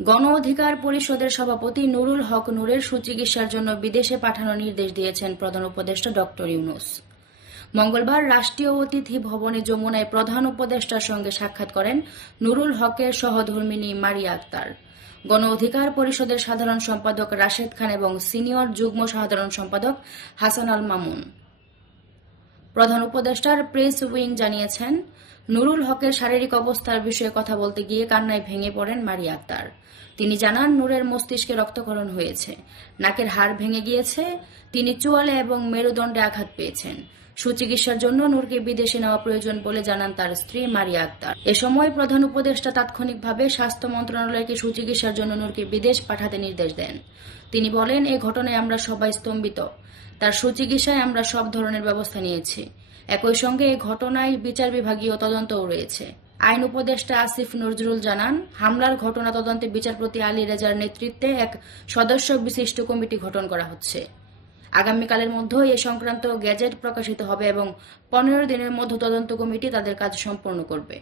গণ অধিকার পরিষদের সভাপতি নুরুল হক নুরের সুচিকিৎসার জন্য বিদেশে পাঠানোর নির্দেশ দিয়েছেন প্রধান উপদেষ্টা ডক্টর ইউনুস। মঙ্গলবার রাষ্ট্রীয় অতিথি ভবনে যমুনায় প্রধান উপদেষ্টার সঙ্গে সাক্ষাৎ করেন নুরুল হকের সহধর্মিনী মারিয়া আক্তার। গণ অধিকার পরিষদের সাধারণ সম্পাদক রাশেদ খান এবং সিনিয়র যুগ্ম সাধারণ সম্পাদক হাসান আল মামুন। প্রধান উপদেষ্টার প্রেস উইং জানিয়েছেন নুরুল হকের শারীরিক অবস্থার বিষয়ে কথা বলতে গিয়ে কান্নায় ভেঙে পড়েন মারিয়া আক্তার। তিনি জানান, নূরের মস্তিষ্কে রক্তকরণ হয়েছে। নাকের হাড় ভেঙে গিয়েছে। তিনি চুয়ালে এবং মেরুদণ্ডে আঘাত পেয়েছেন। সুচিকিৎসার জন্য নূরকে বিদেশে নেওয়া প্রয়োজন বলে জানান তার স্ত্রী মারিয়া আক্তার। এ সময় প্রধান উপদেষ্টা তাৎক্ষণিকভাবে স্বাস্থ্য মন্ত্রণালয়কে সুচিকিৎসার জন্য নূরকে বিদেশ পাঠাতে নির্দেশ দেন। তিনি বলেন, এ ঘটনায় আমরা সবাই স্তম্ভিত। তার সুচিকিৎসায় আমরা সব ধরনের ব্যবস্থা নিয়েছি। একই সঙ্গে এই ঘটনায় বিচার বিভাগীয় তদন্তও রয়েছে। আইন উপদেষ্টা আসিফ নজরুল জানান, হামলার ঘটনা তদন্তে বিচারপতি আলী রেজার নেতৃত্বে এক সদস্য বিশিষ্ট কমিটি গঠন করা হচ্ছে। আগামীকালের মধ্যে এ সংক্রান্ত গ্যাজেট প্রকাশিত হবে এবং পনেরো দিনের মধ্যে তদন্ত কমিটি তাদের কাজ সম্পন্ন করবে।